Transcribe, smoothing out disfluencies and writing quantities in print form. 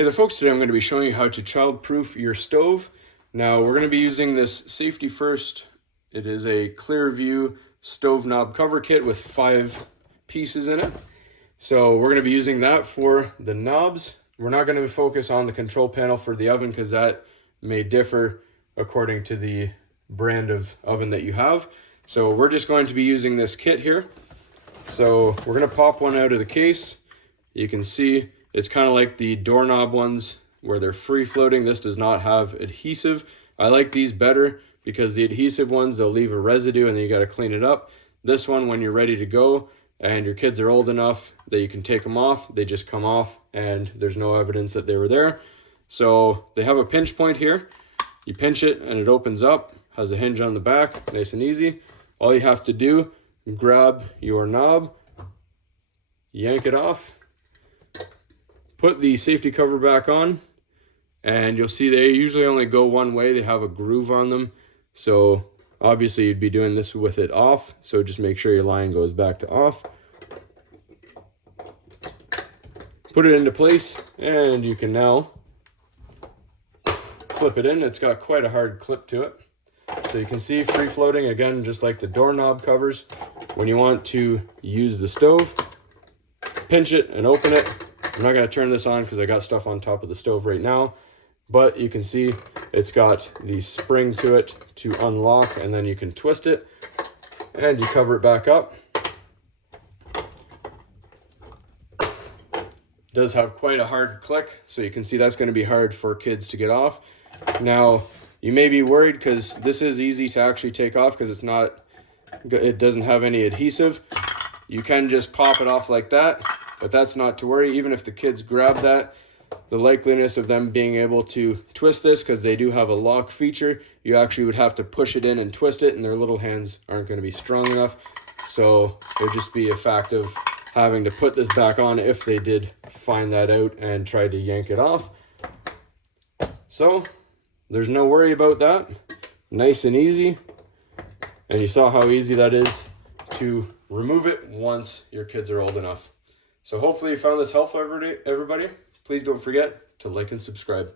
Hey there folks, today I'm going to be showing you how to child-proof your stove. Now we're going to be using this Safety First. It is a clear view stove knob cover kit with 5 pieces in it. So we're going to be using that for the knobs. We're not going to focus on the control panel for the oven because that may differ according to the brand of oven that you have. So we're just going to be using this kit here. So we're going to pop one out of the case. You can see it's kind of like the doorknob ones where they're free floating. This does not have adhesive. I like these better because the adhesive ones, they'll leave a residue and then you got to clean it up. This one, when you're ready to go and your kids are old enough that you can take them off, they just come off and there's no evidence that they were there. So they have a pinch point here. You pinch it and it opens up, has a hinge on the back, nice and easy. All you have to do, grab your knob, yank it off, put the safety cover back on, and you'll see they usually only go one way. They have a groove on them. So obviously you'd be doing this with it off. So just make sure your line goes back to off. Put it into place and you can now clip it in. It's got quite a hard clip to it. So you can see free floating again, just like the doorknob covers. When you want to use the stove, pinch it and open it. I'm not going to turn this on because I got stuff on top of the stove right now, but you can see it's got the spring to it to unlock, and then you can twist it and you cover it back up. It does have quite a hard click, so you can see that's going to be hard for kids to get off. Now you may be worried because this is easy to actually take off because it doesn't have any adhesive. You can just pop it off like that. But that's not to worry. Even if the kids grab that, the likeliness of them being able to twist this, because they do have a lock feature, you actually would have to push it in and twist it, and their little hands aren't going to be strong enough. So it would just be a fact of having to put this back on if they did find that out and try to yank it off. So there's no worry about that. Nice and easy. And you saw how easy that is to remove it once your kids are old enough. So hopefully you found this helpful, everybody. Please don't forget to like and subscribe.